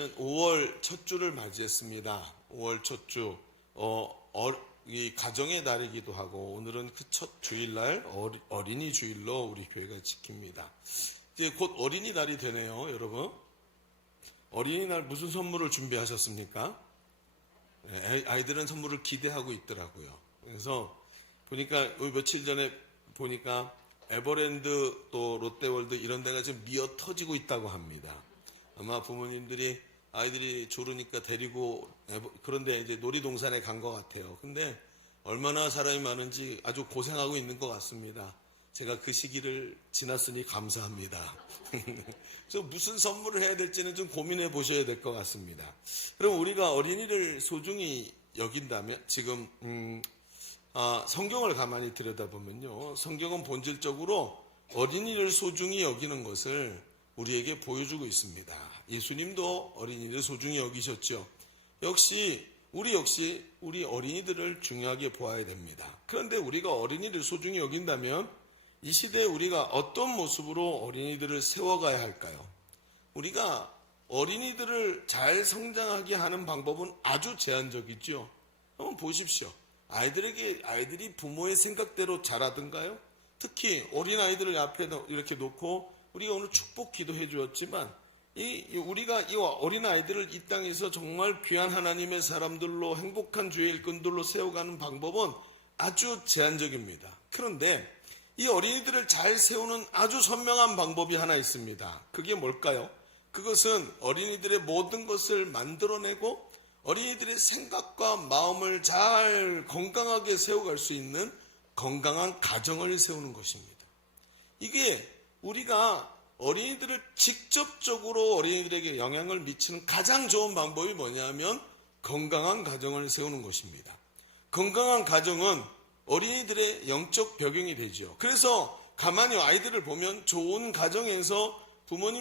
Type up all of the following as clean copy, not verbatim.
우리는 5월 첫 주를 맞이했습니다. 5월 첫 주, 이 가정의 달이기도 하고 오늘은 그 첫 주일날 어린이 주일로 우리 교회가 지킵니다. 이제 곧 어린이날이 되네요, 여러분. 어린이날 무슨 선물을 준비하셨습니까? 아이들은 선물을 기대하고 있더라고요. 그래서 보니까 며칠 전에 보니까 에버랜드 또 롯데월드 이런 데가 지금 미어 터지고 있다고 합니다. 아마 부모님들이 아이들이 졸으니까 데리고 그런데 이제 놀이동산에 간 것 같아요. 근데 얼마나 사람이 많은지 아주 고생하고 있는 것 같습니다. 제가 그 시기를 지났으니 감사합니다. 그래서 무슨 선물을 해야 될지는 좀 고민해 보셔야 될 것 같습니다. 그럼 우리가 어린이를 소중히 여긴다면 지금 성경을 가만히 들여다보면요, 성경은 본질적으로 어린이를 소중히 여기는 것을 우리에게 보여주고 있습니다. 예수님도 어린이를 소중히 여기셨죠. 우리 역시 우리 어린이들을 중요하게 보아야 됩니다. 그런데 우리가 어린이를 소중히 여긴다면 이 시대에 우리가 어떤 모습으로 어린이들을 세워가야 할까요? 우리가 어린이들을 잘 성장하게 하는 방법은 아주 제한적이죠. 한번 보십시오. 아이들이 부모의 생각대로 자라든가요? 특히 어린아이들을 앞에 이렇게 놓고 우리가 오늘 축복 기도해 주었지만 우리가 이 어린아이들을 이 땅에서 정말 귀한 하나님의 사람들로 행복한 주의 일꾼들로 세워가는 방법은 아주 제한적입니다. 그런데 이 어린이들을 잘 세우는 아주 선명한 방법이 하나 있습니다. 그게 뭘까요? 그것은 어린이들의 모든 것을 만들어내고 어린이들의 생각과 마음을 잘 건강하게 세워갈 수 있는 건강한 가정을 세우는 것입니다. 이게 우리가 어린이들을 직접적으로 어린이들에게 영향을 미치는 가장 좋은 방법이 뭐냐면 건강한 가정을 세우는 것입니다. 건강한 가정은 어린이들의 영적 벽용이 되죠. 그래서 가만히 아이들을 보면 좋은 가정에서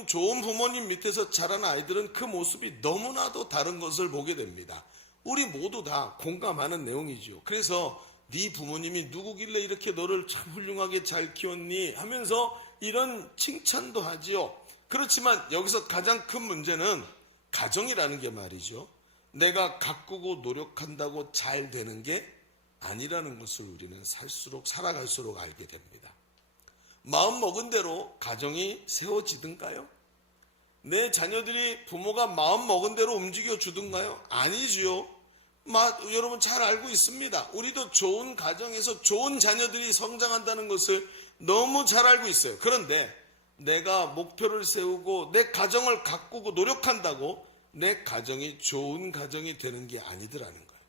좋은 부모님 밑에서 자란 아이들은 그 모습이 너무나도 다른 것을 보게 됩니다. 우리 모두 다 공감하는 내용이죠. 그래서 네 부모님이 누구길래 이렇게 너를 참 훌륭하게 잘 키웠니 하면서 이런 칭찬도 하지요. 그렇지만 여기서 가장 큰 문제는 가정이라는 게 말이죠. 내가 가꾸고 노력한다고 잘 되는 게 아니라는 것을 우리는 살아갈수록 알게 됩니다. 마음 먹은 대로 가정이 세워지든가요? 내 자녀들이 부모가 마음 먹은 대로 움직여 주든가요? 아니지요. 여러분 잘 알고 있습니다. 우리도 좋은 가정에서 좋은 자녀들이 성장한다는 것을 너무 잘 알고 있어요. 그런데 내가 목표를 세우고 내 가정을 가꾸고 노력한다고 내 가정이 좋은 가정이 되는 게 아니더라는 거예요.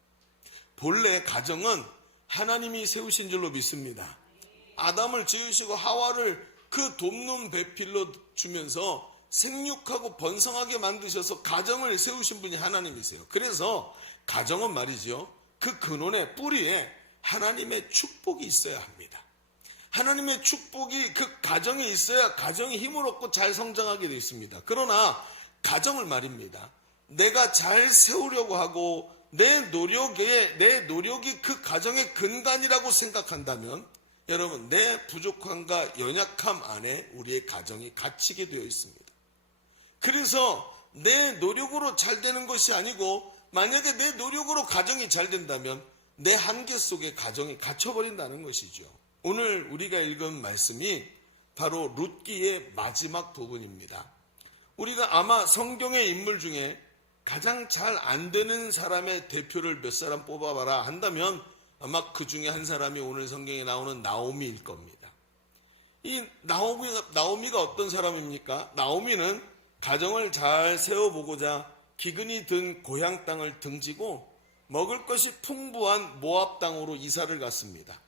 본래 가정은 하나님이 세우신 줄로 믿습니다. 아담을 지으시고 하와를 그 돕는 배필로 주면서 생육하고 번성하게 만드셔서 가정을 세우신 분이 하나님이세요. 그래서 가정은 말이죠, 그 근원의 뿌리에 하나님의 축복이 있어야 합니다. 하나님의 축복이 그 가정에 있어야 가정이 힘을 얻고 잘 성장하게 되어 있습니다. 그러나 가정을 말입니다, 내가 잘 세우려고 하고 내 노력이 그 가정의 근간이라고 생각한다면 여러분, 내 부족함과 연약함 안에 우리의 가정이 갇히게 되어 있습니다. 그래서 내 노력으로 잘 되는 것이 아니고 만약에 내 노력으로 가정이 잘 된다면 내 한계 속에 가정이 갇혀버린다는 것이죠. 오늘 우리가 읽은 말씀이 바로 룻기의 마지막 부분입니다. 우리가 아마 성경의 인물 중에 가장 잘 안 되는 사람의 대표를 몇 사람 뽑아봐라 한다면 아마 그 중에 한 사람이 오늘 성경에 나오는 나오미일 겁니다. 이 나오미가 어떤 사람입니까? 나오미는 가정을 잘 세워보고자 기근이 든 고향 땅을 등지고 먹을 것이 풍부한 모압 땅으로 이사를 갔습니다.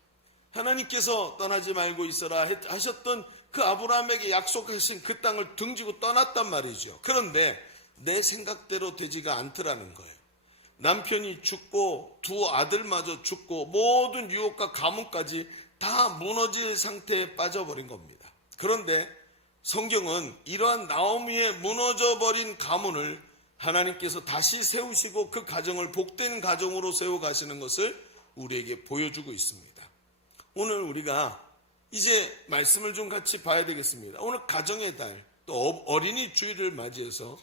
하나님께서 떠나지 말고 있어라 하셨던 그 아브라함에게 약속하신 그 땅을 등지고 떠났단 말이죠. 그런데 내 생각대로 되지가 않더라는 거예요. 남편이 죽고 두 아들마저 죽고 모든 유혹과 가문까지 다 무너질 상태에 빠져버린 겁니다. 그런데 성경은 이러한 나오미의 무너져버린 가문을 하나님께서 다시 세우시고 그 가정을 복된 가정으로 세워가시는 것을 우리에게 보여주고 있습니다. 오늘 우리가 이제 말씀을 좀 같이 봐야 되겠습니다. 오늘 가정의 달, 또 어린이 주일을 맞이해서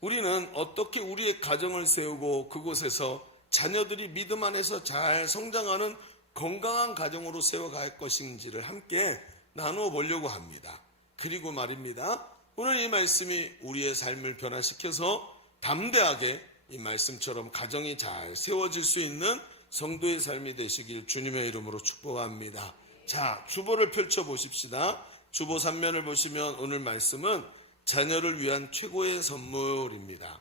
우리는 어떻게 우리의 가정을 세우고 그곳에서 자녀들이 믿음 안에서 잘 성장하는 건강한 가정으로 세워갈 것인지를 함께 나누어 보려고 합니다. 그리고 말입니다. 오늘 이 말씀이 우리의 삶을 변화시켜서 담대하게 이 말씀처럼 가정이 잘 세워질 수 있는 성도의 삶이 되시길 주님의 이름으로 축복합니다. 자, 주보를 펼쳐 보십시다. 주보 3면을 보시면 오늘 말씀은 자녀를 위한 최고의 선물입니다.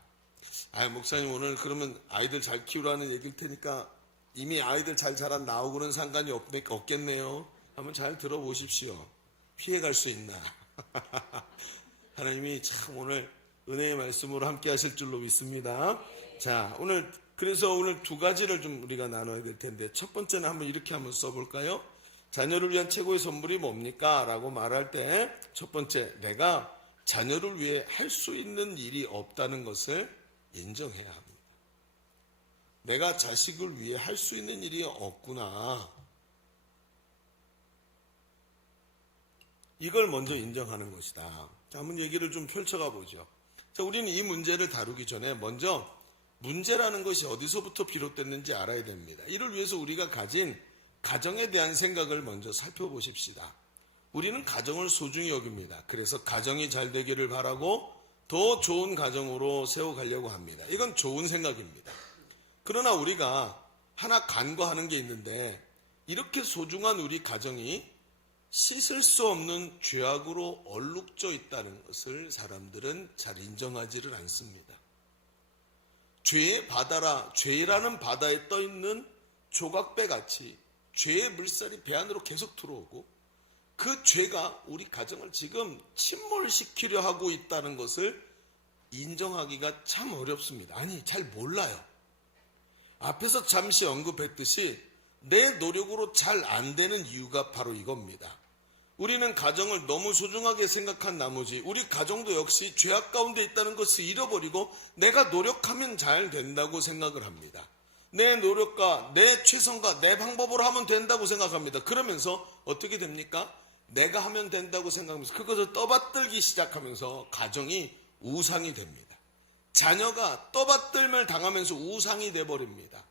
목사님 오늘 그러면 아이들 잘 키우라는 얘기일 테니까 이미 아이들 잘 자란 나오고는 상관이 없겠네요. 한번 잘 들어보십시오. 피해갈 수 있나? 하나님이 참 오늘 은혜의 말씀으로 함께 하실 줄로 믿습니다. 자, 그래서 오늘 두 가지를 좀 우리가 나눠야 될 텐데, 첫 번째는 이렇게 한번 써볼까요? 자녀를 위한 최고의 선물이 뭡니까? 라고 말할 때, 첫 번째, 내가 자녀를 위해 할 수 있는 일이 없다는 것을 인정해야 합니다. 내가 자식을 위해 할 수 있는 일이 없구나. 이걸 먼저 인정하는 것이다. 자, 한번 얘기를 좀 펼쳐가 보죠. 자, 우리는 이 문제를 다루기 전에 먼저 문제라는 것이 어디서부터 비롯됐는지 알아야 됩니다. 이를 위해서 우리가 가진 가정에 대한 생각을 먼저 살펴보십시다. 우리는 가정을 소중히 여깁니다. 그래서 가정이 잘 되기를 바라고 더 좋은 가정으로 세워가려고 합니다. 이건 좋은 생각입니다. 그러나 우리가 하나 간과하는 게 있는데, 이렇게 소중한 우리 가정이 씻을 수 없는 죄악으로 얼룩져 있다는 것을 사람들은 잘 인정하지를 않습니다. 죄의 바다라, 죄라는 바다에 떠있는 조각배 같이 죄의 물살이 배 안으로 계속 들어오고, 그 죄가 우리 가정을 지금 침몰시키려 하고 있다는 것을 인정하기가 참 어렵습니다. 아니, 잘 몰라요. 앞에서 잠시 언급했듯이 내 노력으로 잘 안 되는 이유가 바로 이겁니다. 우리는 가정을 너무 소중하게 생각한 나머지 우리 가정도 역시 죄악 가운데 있다는 것을 잃어버리고 내가 노력하면 잘 된다고 생각을 합니다. 내 노력과 내 최선과 내 방법으로 하면 된다고 생각합니다. 그러면서 어떻게 됩니까? 내가 하면 된다고 생각하면서 그것을 떠받들기 시작하면서 가정이 우상이 됩니다. 자녀가 떠받들면 당하면서 우상이 돼버립니다.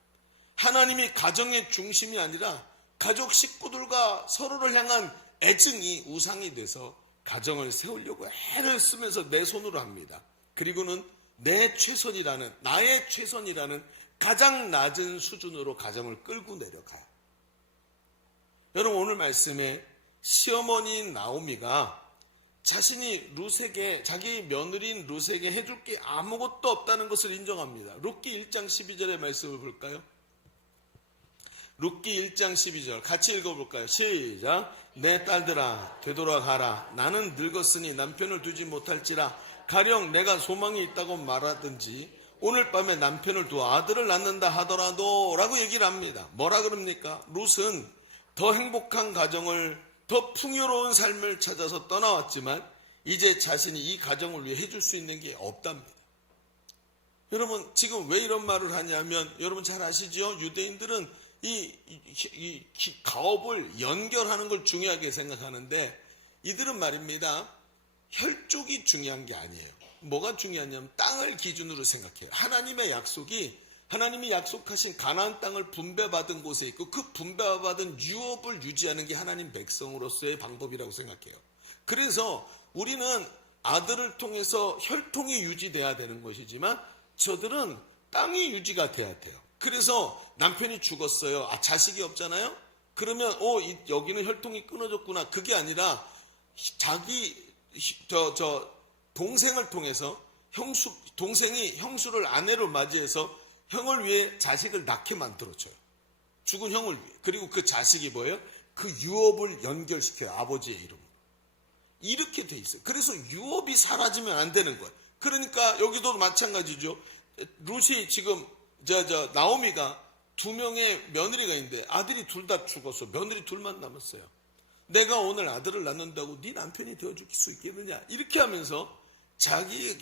하나님이 가정의 중심이 아니라 가족 식구들과 서로를 향한 애증이 우상이 돼서 가정을 세우려고 애를 쓰면서 내 손으로 합니다. 그리고는 나의 최선이라는 가장 낮은 수준으로 가정을 끌고 내려가요. 여러분, 오늘 말씀에 시어머니인 나오미가 자신이 룻에게, 자기 며느리인 룻에게 해줄 게 아무것도 없다는 것을 인정합니다. 룻기 1장 12절의 말씀을 볼까요? 룻기 1장 12절 같이 읽어볼까요? 시작. 내 딸들아 되돌아가라. 나는 늙었으니 남편을 두지 못할지라. 가령 내가 소망이 있다고 말하든지 오늘 밤에 남편을 두어 아들을 낳는다 하더라도 라고 얘기를 합니다. 뭐라 그럽니까? 룻은 더 행복한 가정을, 더 풍요로운 삶을 찾아서 떠나왔지만 이제 자신이 이 가정을 위해 해줄 수 있는 게 없답니다. 여러분, 지금 왜 이런 말을 하냐면, 여러분 잘 아시죠? 유대인들은 이 가업을 연결하는 걸 중요하게 생각하는데, 이들은 말입니다, 혈족이 중요한 게 아니에요. 뭐가 중요하냐면 땅을 기준으로 생각해요. 하나님이 약속하신 가나안 땅을 분배받은 곳에 있고 그 분배받은 유업을 유지하는 게 하나님 백성으로서의 방법이라고 생각해요. 그래서 우리는 아들을 통해서 혈통이 유지돼야 되는 것이지만 저들은 땅이 유지가 돼야 돼요. 그래서 남편이 죽었어요. 자식이 없잖아요. 그러면 여기는 혈통이 끊어졌구나. 그게 아니라 자기 동생을 통해서 동생이 형수를 아내로 맞이해서 형을 위해 자식을 낳게 만들어줘요. 죽은 형을 위해. 그리고 그 자식이 뭐예요? 그 유업을 연결시켜요. 아버지의 이름으로. 이렇게 돼 있어요. 그래서 유업이 사라지면 안 되는 거예요. 그러니까 여기도 마찬가지죠. 룻이 지금 나오미가 두 명의 며느리가 있는데 아들이 둘 다 죽었어. 며느리 둘만 남았어요. 내가 오늘 아들을 낳는다고 네 남편이 되어줄 수 있겠느냐? 이렇게 하면서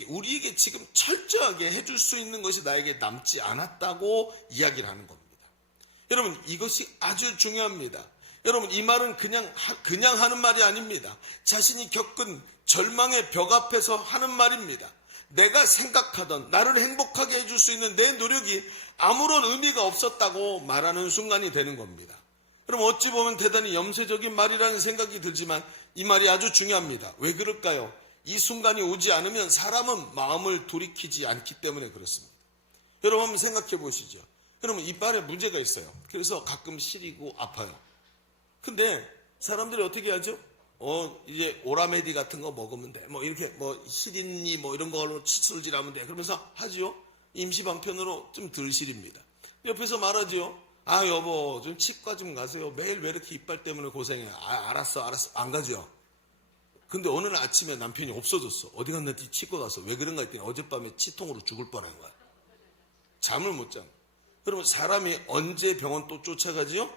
우리에게 지금 철저하게 해줄 수 있는 것이 나에게 남지 않았다고 이야기를 하는 겁니다. 여러분, 이것이 아주 중요합니다. 여러분, 이 말은 그냥 하는 말이 아닙니다. 자신이 겪은 절망의 벽 앞에서 하는 말입니다. 내가 생각하던 나를 행복하게 해줄 수 있는 내 노력이 아무런 의미가 없었다고 말하는 순간이 되는 겁니다. 그럼 어찌 보면 대단히 염세적인 말이라는 생각이 들지만 이 말이 아주 중요합니다. 왜 그럴까요? 이 순간이 오지 않으면 사람은 마음을 돌이키지 않기 때문에 그렇습니다. 여러분 한번 생각해 보시죠. 그러면 이빨에 문제가 있어요. 그래서 가끔 시리고 아파요. 근데 사람들이 어떻게 하죠? 이제 오라메디 같은 거 먹으면 돼. 뭐 이렇게 뭐 시린니 뭐 이런 걸로 칫솔질하면 돼. 그러면서 하지요. 임시방편으로 좀 덜 시립니다. 옆에서 말하지요. 아 여보 좀 치과 좀 가세요. 매일 왜 이렇게 이빨 때문에 고생해. 아 알았어 안 가죠. 근데 어느 날 아침에 남편이 없어졌어. 어디 갔는지 치과 가서 왜 그런가 했더니 어젯밤에 치통으로 죽을 뻔한 거야. 잠을 못 자. 그러면 사람이 언제 병원 또 쫓아가지요?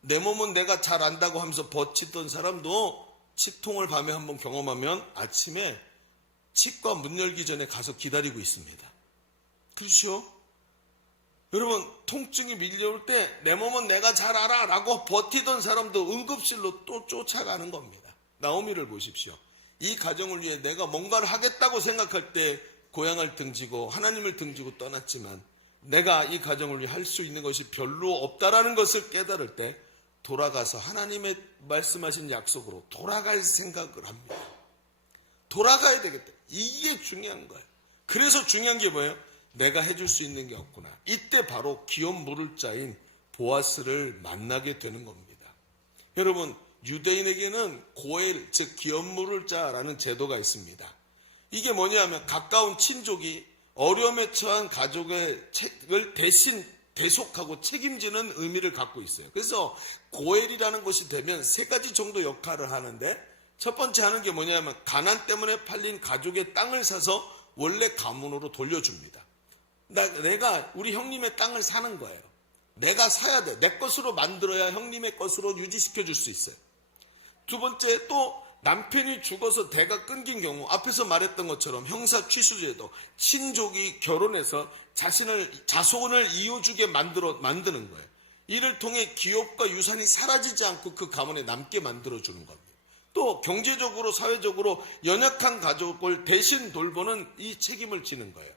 내 몸은 내가 잘 안다고 하면서 버티던 사람도 치통을 밤에 한번 경험하면 아침에 치과 문 열기 전에 가서 기다리고 있습니다. 그렇죠? 여러분 통증이 밀려올 때 내 몸은 내가 잘 알아 라고 버티던 사람도 응급실로 또 쫓아가는 겁니다. 나오미를 보십시오. 이 가정을 위해 내가 뭔가를 하겠다고 생각할 때 고향을 등지고 하나님을 등지고 떠났지만 내가 이 가정을 위해 할 수 있는 것이 별로 없다라는 것을 깨달을 때 돌아가서 하나님의 말씀하신 약속으로 돌아갈 생각을 합니다. 돌아가야 되겠다. 이게 중요한 거예요. 그래서 중요한 게 뭐예요? 내가 해줄 수 있는 게 없구나. 이때 바로 기업 물을 자인 보아스를 만나게 되는 겁니다. 여러분 유대인에게는 고엘 즉 기업 물을 자라는 제도가 있습니다. 이게 뭐냐면 가까운 친족이 어려움에 처한 가족의 책을 대신 대속하고 책임지는 의미를 갖고 있어요. 그래서 고엘이라는 것이 되면 세 가지 정도 역할을 하는데 첫 번째 하는 게 뭐냐면 가난 때문에 팔린 가족의 땅을 사서 원래 가문으로 돌려줍니다. 내가 우리 형님의 땅을 사는 거예요. 내가 사야 돼. 내 것으로 만들어야 형님의 것으로 유지시켜 줄 수 있어요. 두 번째 또 남편이 죽어서 대가 끊긴 경우 앞에서 말했던 것처럼 형사 취수제도 친족이 결혼해서 자손을 이어주게 만드는 거예요. 이를 통해 기업과 유산이 사라지지 않고 그 가문에 남게 만들어주는 겁니다. 또 경제적으로 사회적으로 연약한 가족을 대신 돌보는 이 책임을 지는 거예요.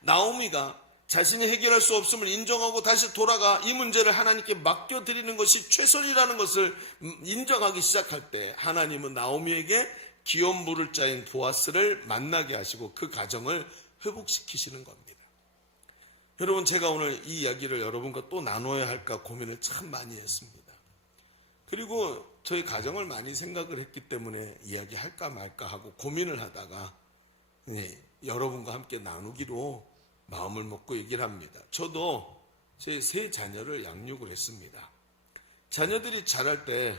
나오미가 자신이 해결할 수 없음을 인정하고 다시 돌아가 이 문제를 하나님께 맡겨드리는 것이 최선이라는 것을 인정하기 시작할 때 하나님은 나오미에게 기업 물을 자인 보아스를 만나게 하시고 그 가정을 회복시키시는 겁니다. 여러분 제가 오늘 이 이야기를 여러분과 또 나눠야 할까 고민을 참 많이 했습니다. 그리고 저희 가정을 많이 생각을 했기 때문에 이야기할까 말까 하고 고민을 하다가 여러분과 함께 나누기로 마음을 먹고 얘기를 합니다. 저도 제 세 자녀를 양육을 했습니다. 자녀들이 자랄 때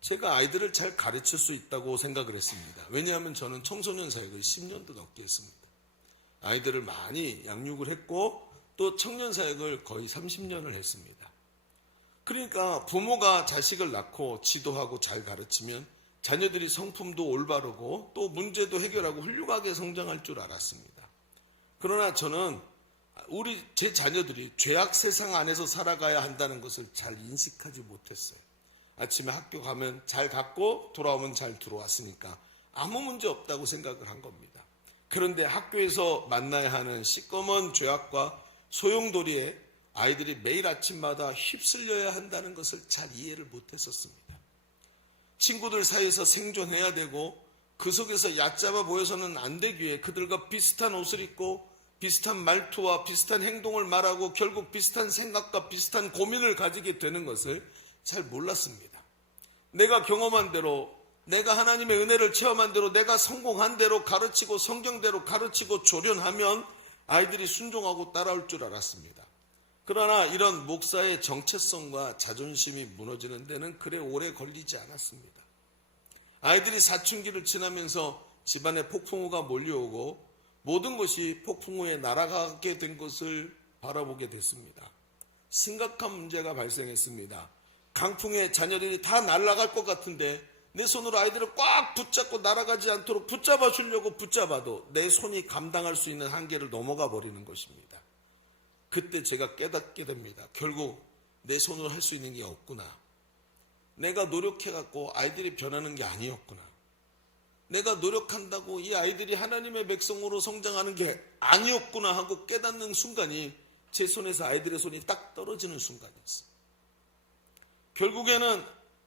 제가 아이들을 잘 가르칠 수 있다고 생각을 했습니다. 왜냐하면 저는 청소년 사역을 10년도 넘게 했습니다. 아이들을 많이 양육을 했고 또 청년 사역을 거의 30년을 했습니다. 그러니까 부모가 자식을 낳고 지도하고 잘 가르치면 자녀들이 성품도 올바르고 또 문제도 해결하고 훌륭하게 성장할 줄 알았습니다. 그러나 저는 제 자녀들이 죄악 세상 안에서 살아가야 한다는 것을 잘 인식하지 못했어요. 아침에 학교 가면 잘 갔고 돌아오면 잘 들어왔으니까 아무 문제 없다고 생각을 한 겁니다. 그런데 학교에서 만나야 하는 시꺼먼 죄악과 소용돌이에 아이들이 매일 아침마다 휩쓸려야 한다는 것을 잘 이해를 못했었습니다. 친구들 사이에서 생존해야 되고 그 속에서 얕잡아 보여서는 안 되기에 그들과 비슷한 옷을 입고 비슷한 말투와 비슷한 행동을 말하고 결국 비슷한 생각과 비슷한 고민을 가지게 되는 것을 잘 몰랐습니다. 내가 경험한 대로 내가 하나님의 은혜를 체험한 대로 내가 성공한 대로 가르치고 성경대로 가르치고 조련하면 아이들이 순종하고 따라올 줄 알았습니다. 그러나 이런 목사의 정체성과 자존심이 무너지는 데는 그래 오래 걸리지 않았습니다. 아이들이 사춘기를 지나면서 집안에 폭풍우가 몰려오고 모든 것이 폭풍우에 날아가게 된 것을 바라보게 됐습니다. 심각한 문제가 발생했습니다. 강풍에 자녀들이 다 날아갈 것 같은데 내 손으로 아이들을 꽉 붙잡고 날아가지 않도록 붙잡아 주려고 붙잡아도 내 손이 감당할 수 있는 한계를 넘어가 버리는 것입니다. 그때 제가 깨닫게 됩니다. 결국 내 손으로 할 수 있는 게 없구나. 내가 노력해갖고 아이들이 변하는 게 아니었구나. 내가 노력한다고 이 아이들이 하나님의 백성으로 성장하는 게 아니었구나 하고 깨닫는 순간이 제 손에서 아이들의 손이 딱 떨어지는 순간이었어요. 결국에는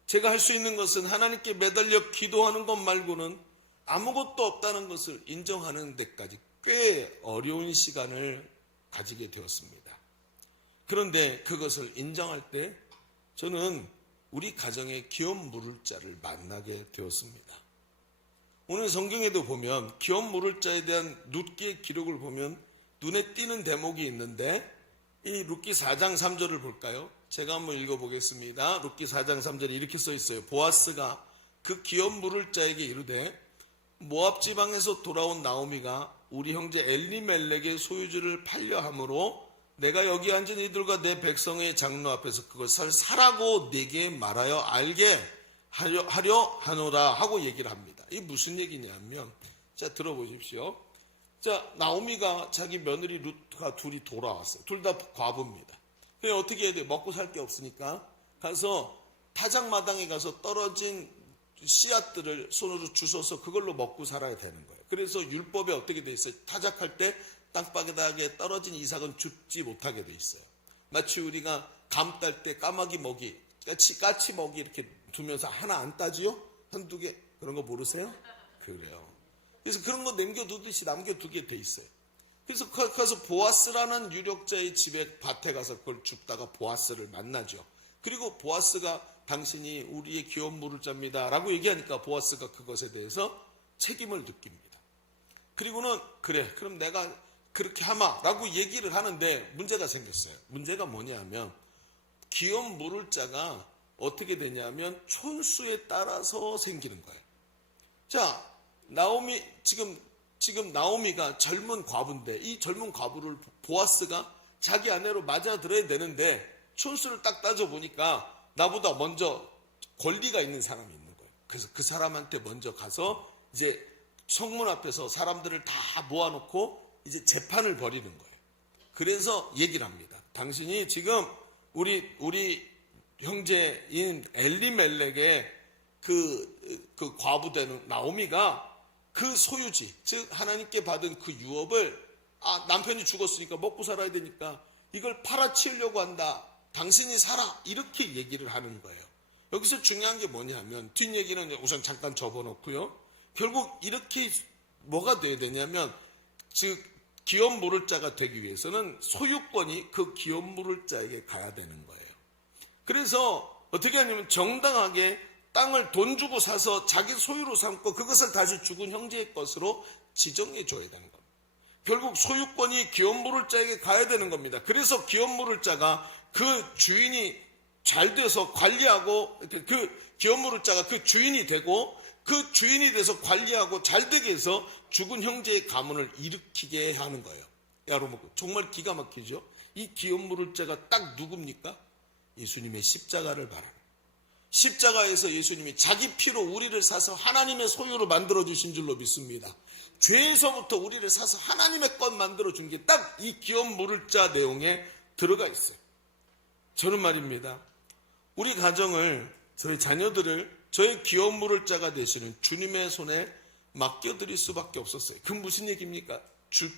제가 할 수 있는 것은 하나님께 매달려 기도하는 것 말고는 아무것도 없다는 것을 인정하는 데까지 꽤 어려운 시간을 가지게 되었습니다. 그런데 그것을 인정할 때 저는 우리 가정에 기업 물을 자를 만나게 되었습니다. 오늘 성경에도 보면 기업 물을 자에 대한 룻기의 기록을 보면 눈에 띄는 대목이 있는데 이 룻기 4장 3절을 볼까요? 제가 한번 읽어보겠습니다. 룻기 4장 3절에 이렇게 써 있어요. 보아스가 그 기업 물을 자에게 이르되 모압 지방에서 돌아온 나오미가 우리 형제 엘리멜렉의 소유주를 팔려 함으로 내가 여기 앉은 이들과 내 백성의 장로 앞에서 그것을 사라고 네게 말하여 알게 하려 하노라 하고 얘기를 합니다. 이게 무슨 얘기냐면, 자, 들어보십시오. 자, 나오미가 자기 며느리 룻과 둘이 돌아왔어요. 둘 다 과부입니다. 그래 어떻게 해야 돼? 먹고 살 게 없으니까 가서 타작마당에 가서 떨어진 씨앗들을 손으로 주워서 그걸로 먹고 살아야 되는 거예요. 그래서 율법에 어떻게 돼 있어요? 타작할 때 땅바닥에 떨어진 이삭은 줍지 못하게 돼 있어요. 마치 우리가 감 딸 때 까마귀 먹이, 까치 먹이 이렇게 두면서 하나 안 따지요? 한두 개 그런 거 모르세요? 그래요. 그래서 그런 거 남겨두듯이 남겨두게 돼 있어요. 그래서 가서 보아스라는 유력자의 집에 밭에 가서 그걸 줍다가 보아스를 만나죠. 그리고 보아스가 당신이 우리의 기업 물을 자입니다 라고 얘기하니까 보아스가 그것에 대해서 책임을 느낍니다. 그리고는 그래 그럼 내가 그렇게 하마 라고 얘기를 하는데 문제가 생겼어요. 문제가 뭐냐면 기업 물을 자가 어떻게 되냐면 촌수에 따라서 생기는 거예요. 자, 나오미 지금 나오미가 젊은 과부인데 이 젊은 과부를 보아스가 자기 아내로 맞아들어야 되는데 촌수를 딱 따져보니까 나보다 먼저 권리가 있는 사람이 있는 거예요. 그래서 그 사람한테 먼저 가서 이제 성문 앞에서 사람들을 다 모아놓고 이제 재판을 벌이는 거예요. 그래서 얘기를 합니다. 당신이 지금 우리 형제인 엘리멜렉의 그 과부되는 나오미가 그 소유지, 즉 하나님께 받은 그 유업을 남편이 죽었으니까 먹고 살아야 되니까 이걸 팔아치우려고 한다. 당신이 살아. 이렇게 얘기를 하는 거예요. 여기서 중요한 게 뭐냐면 뒷얘기는 우선 잠깐 접어놓고요. 결국 이렇게 뭐가 돼야 되냐면 즉 기업 물을 자가 되기 위해서는 소유권이 그 기업 물을 자에게 가야 되는 거예요. 그래서 어떻게 하냐면 정당하게 땅을 돈 주고 사서 자기 소유로 삼고 그것을 다시 죽은 형제의 것으로 지정해 줘야 되는 겁니다. 결국 소유권이 기업 물을 자에게 가야 되는 겁니다. 그래서 기업 물을 자가 그 주인이 잘 돼서 관리하고 그 기업 물을 자가 그 주인이 되고 그 주인이 돼서 관리하고 잘 되게 해서 죽은 형제의 가문을 일으키게 하는 거예요. 여러분 정말 기가 막히죠? 이 기업 물을 자가 딱 누굽니까? 예수님의 십자가를 말하는 거예요. 십자가에서 예수님이 자기 피로 우리를 사서 하나님의 소유로 만들어주신 줄로 믿습니다. 죄에서부터 우리를 사서 하나님의 것 만들어준 게 딱 이 기업 물을 자 내용에 들어가 있어요. 저는 말입니다. 우리 가정을, 저희 자녀들을 저의 기업 물을 자가 되시는 주님의 손에 맡겨드릴 수밖에 없었어요. 그 무슨 얘기입니까?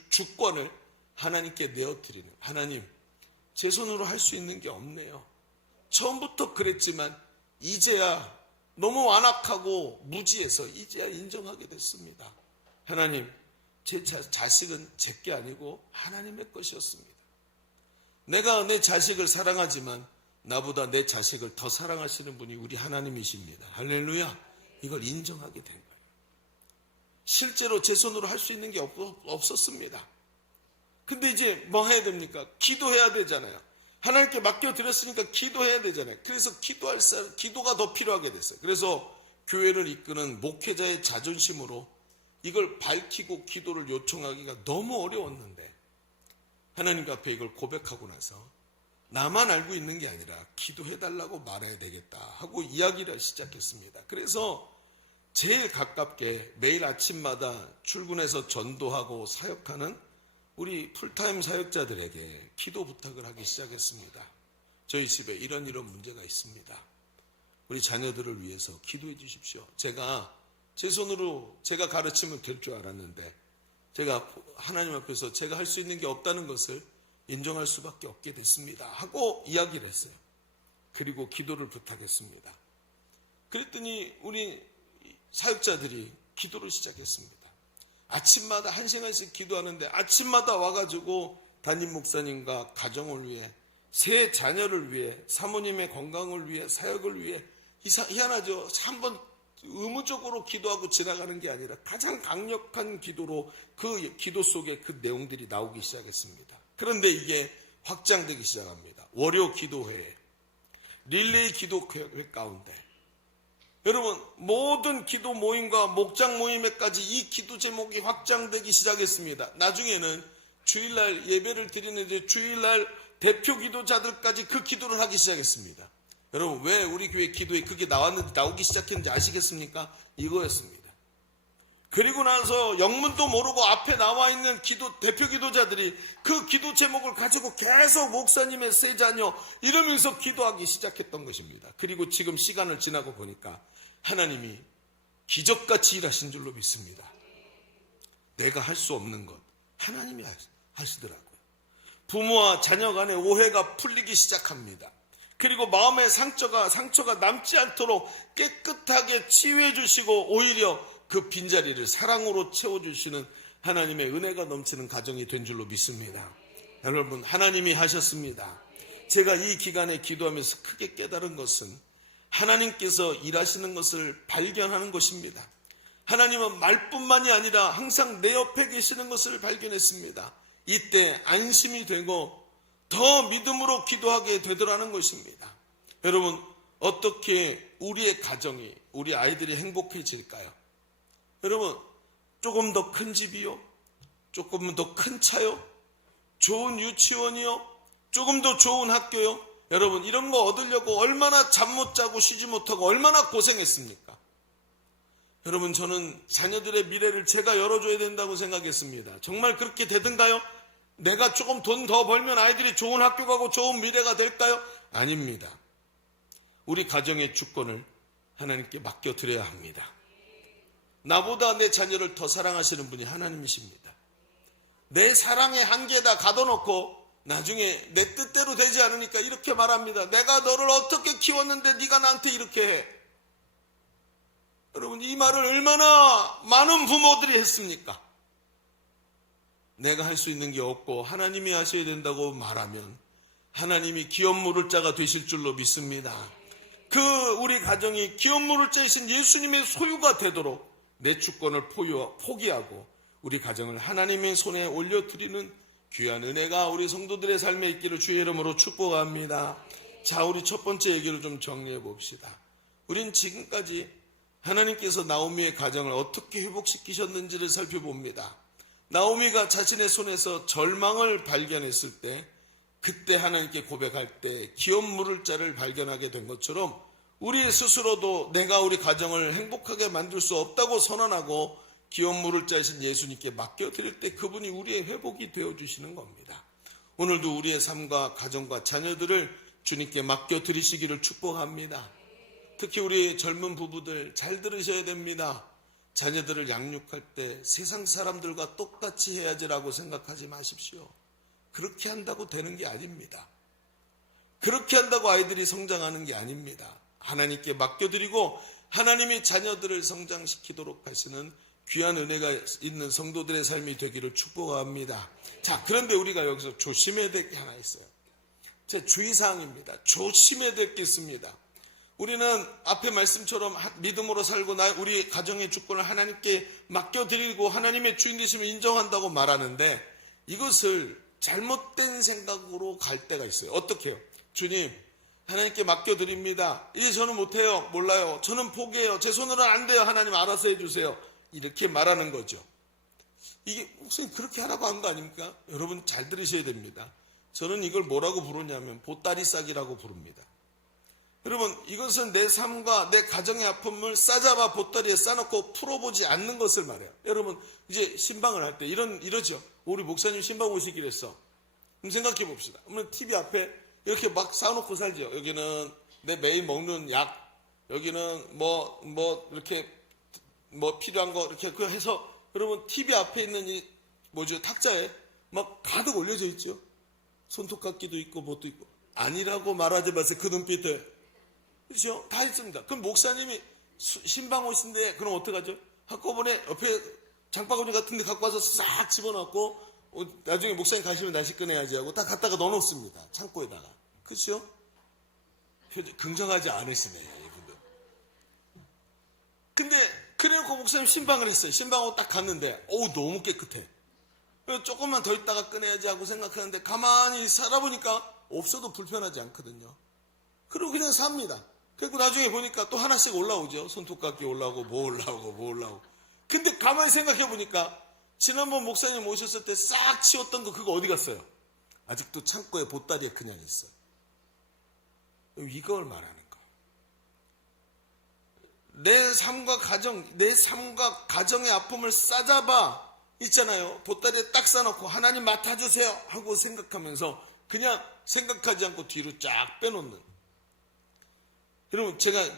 주권을 하나님께 내어드리는. 하나님, 제 손으로 할 수 있는 게 없네요. 처음부터 그랬지만 이제야 너무 완악하고 무지해서 이제야 인정하게 됐습니다. 하나님, 제 자식은 제 게 아니고 하나님의 것이었습니다. 내가 내 자식을 사랑하지만 나보다 내 자식을 더 사랑하시는 분이 우리 하나님이십니다. 할렐루야. 이걸 인정하게 된 거예요. 실제로 제 손으로 할 수 있는 게 없었습니다. 근데 이제 뭐 해야 됩니까? 기도해야 되잖아요. 하나님께 맡겨드렸으니까 기도해야 되잖아요. 그래서 기도가 더 필요하게 됐어요. 그래서 교회를 이끄는 목회자의 자존심으로 이걸 밝히고 기도를 요청하기가 너무 어려웠는데 하나님 앞에 이걸 고백하고 나서 나만 알고 있는 게 아니라 기도해달라고 말해야 되겠다 하고 이야기를 시작했습니다. 그래서 제일 가깝게 매일 아침마다 출근해서 전도하고 사역하는 우리 풀타임 사역자들에게 기도 부탁을 하기 시작했습니다. 저희 집에 이런 문제가 있습니다. 우리 자녀들을 위해서 기도해 주십시오. 제가 제 손으로 제가 가르치면 될 줄 알았는데 제가 하나님 앞에서 제가 할 수 있는 게 없다는 것을 인정할 수밖에 없게 됐습니다 하고 이야기를 했어요. 그리고 기도를 부탁했습니다. 그랬더니 우리 사역자들이 기도를 시작했습니다. 아침마다 1시간씩 기도하는데 아침마다 와가지고 담임 목사님과 가정을 위해, 새 자녀를 위해, 사모님의 건강을 위해, 사역을 위해, 희한하죠. 한번 의무적으로 기도하고 지나가는 게 아니라 가장 강력한 기도로 그 기도 속에 그 내용들이 나오기 시작했습니다. 그런데 이게 확장되기 시작합니다. 월요 기도회, 릴레이 기도회 가운데 여러분 모든 기도 모임과 목장 모임에까지 이 기도 제목이 확장되기 시작했습니다. 나중에는 주일날 예배를 드리는데 주일날 대표 기도자들까지 그 기도를 하기 시작했습니다. 여러분 왜 우리 교회 기도에 그게 나오기 시작했는지 아시겠습니까? 이거였습니다. 그리고 나서 영문도 모르고 앞에 나와 있는 대표 기도자들이 그 기도 제목을 가지고 계속 목사님의 세 자녀 이러면서 기도하기 시작했던 것입니다. 그리고 지금 시간을 지나고 보니까 하나님이 기적같이 일하신 줄로 믿습니다. 내가 할 수 없는 것 하나님이 하시더라고요. 부모와 자녀 간의 오해가 풀리기 시작합니다. 그리고 마음의 상처가 남지 않도록 깨끗하게 치유해 주시고 오히려 그 빈자리를 사랑으로 채워주시는 하나님의 은혜가 넘치는 가정이 된 줄로 믿습니다. 여러분 하나님이 하셨습니다. 제가 이 기간에 기도하면서 크게 깨달은 것은 하나님께서 일하시는 것을 발견하는 것입니다. 하나님은 말뿐만이 아니라 항상 내 옆에 계시는 것을 발견했습니다. 이때 안심이 되고 더 믿음으로 기도하게 되더라는 것입니다. 여러분 어떻게 우리의 가정이, 우리 아이들이 행복해질까요? 여러분 조금 더 큰 집이요? 조금 더 큰 차요? 좋은 유치원이요? 조금 더 좋은 학교요? 여러분 이런 거 얻으려고 얼마나 잠 못 자고 쉬지 못하고 얼마나 고생했습니까? 여러분 저는 자녀들의 미래를 제가 열어줘야 된다고 생각했습니다. 정말 그렇게 되던가요? 내가 조금 돈 더 벌면 아이들이 좋은 학교 가고 좋은 미래가 될까요? 아닙니다. 우리 가정의 주권을 하나님께 맡겨드려야 합니다. 나보다 내 자녀를 더 사랑하시는 분이 하나님이십니다. 내 사랑의 한계에다 가둬놓고 나중에 내 뜻대로 되지 않으니까 이렇게 말합니다. 내가 너를 어떻게 키웠는데 네가 나한테 이렇게 해. 여러분 이 말을 얼마나 많은 부모들이 했습니까? 내가 할 수 있는 게 없고 하나님이 하셔야 된다고 말하면 하나님이 기업 물을 자가 되실 줄로 믿습니다. 그 우리 가정이 기업 물을 자이신 예수님의 소유가 되도록 내 주권을 포기하고 우리 가정을 하나님의 손에 올려드리는 귀한 은혜가 우리 성도들의 삶에 있기를 주의 이름으로 축복합니다. 자, 우리 첫 번째 얘기를 좀 정리해 봅시다. 우린 지금까지 하나님께서 나오미의 가정을 어떻게 회복시키셨는지를 살펴봅니다. 나오미가 자신의 손에서 절망을 발견했을 때, 그때 하나님께 고백할 때 기업 물을 자를 발견하게 된 것처럼 우리 스스로도 내가 우리 가정을 행복하게 만들 수 없다고 선언하고 기업 물을 자이신 예수님께 맡겨드릴 때 그분이 우리의 회복이 되어주시는 겁니다. 오늘도 우리의 삶과 가정과 자녀들을 주님께 맡겨드리시기를 축복합니다. 특히 우리 젊은 부부들 잘 들으셔야 됩니다. 자녀들을 양육할 때 세상 사람들과 똑같이 해야지라고 생각하지 마십시오. 그렇게 한다고 되는 게 아닙니다. 그렇게 한다고 아이들이 성장하는 게 아닙니다. 하나님께 맡겨드리고 하나님이 자녀들을 성장시키도록 하시는 귀한 은혜가 있는 성도들의 삶이 되기를 축복합니다. 자, 그런데 우리가 여기서 조심해야 될 게 하나 있어요. 제 주의사항입니다. 조심해야 될 게 있습니다. 우리는 앞에 말씀처럼 믿음으로 살고 우리 가정의 주권을 하나님께 맡겨드리고 하나님의 주인 되심을 인정한다고 말하는데 이것을 잘못된 생각으로 갈 때가 있어요. 어떻게 해요? 주님, 하나님께 맡겨드립니다. 이제 저는 못해요. 몰라요. 저는 포기해요. 제 손으로는 안 돼요. 하나님 알아서 해주세요. 이렇게 말하는 거죠. 이게 목사님 그렇게 하라고 한 거 아닙니까? 여러분 잘 들으셔야 됩니다. 저는 이걸 뭐라고 부르냐면 보따리 싸기라고 부릅니다. 여러분 이것은 내 삶과 내 가정의 아픔을 싸잡아 보따리에 싸놓고 풀어보지 않는 것을 말해요. 여러분 이제 신방을 할 때 이러죠. 우리 목사님 신방 오시기로 했어. 그럼 생각해 봅시다. 그러면 TV 앞에 이렇게 막 싸놓고 살죠. 여기는 내 매일 먹는 약, 여기는 뭐 이렇게 뭐 필요한 거 이렇게 그 해서 여러분 TV 앞에 있는 이 탁자에 막 가득 올려져 있죠. 손톱깎이도 있고 뭣도 있고. 아니라고 말하지 마세요. 그 눈빛에. 그렇죠? 다 있습니다. 그럼 목사님이 신방 오신데 그럼 어떡하죠? 한꺼번에 옆에 장바구니 같은 데 갖고 와서 싹 집어넣고 나중에 목사님 가시면 날씨 꺼내야지 하고 다 갖다가 넣어놓습니다. 창고에다가. 그렇죠? 긍정하지 않으시네, 이분들. 근데 그래놓고 목사님 신방을 했어요. 신방하고 딱 갔는데 너무 깨끗해. 조금만 더 있다가 꺼내야지 하고 생각하는데 가만히 살아보니까 없어도 불편하지 않거든요. 그리고 그냥 삽니다. 그리고 나중에 보니까 또 하나씩 올라오죠. 손톱깎이 올라오고 뭐 올라오고. 근데 가만히 생각해보니까 지난번 목사님 오셨을 때 싹 치웠던 거 그거 어디 갔어요? 아직도 창고에 보따리에 그냥 있어요. 이걸 말하는 거. 내 삶과 가정의 아픔을 싸잡아 있잖아요. 보따리에 딱 싸놓고 하나님 맡아주세요 하고 생각하면서 그냥 생각하지 않고 뒤로 쫙 빼놓는. 여러분 제가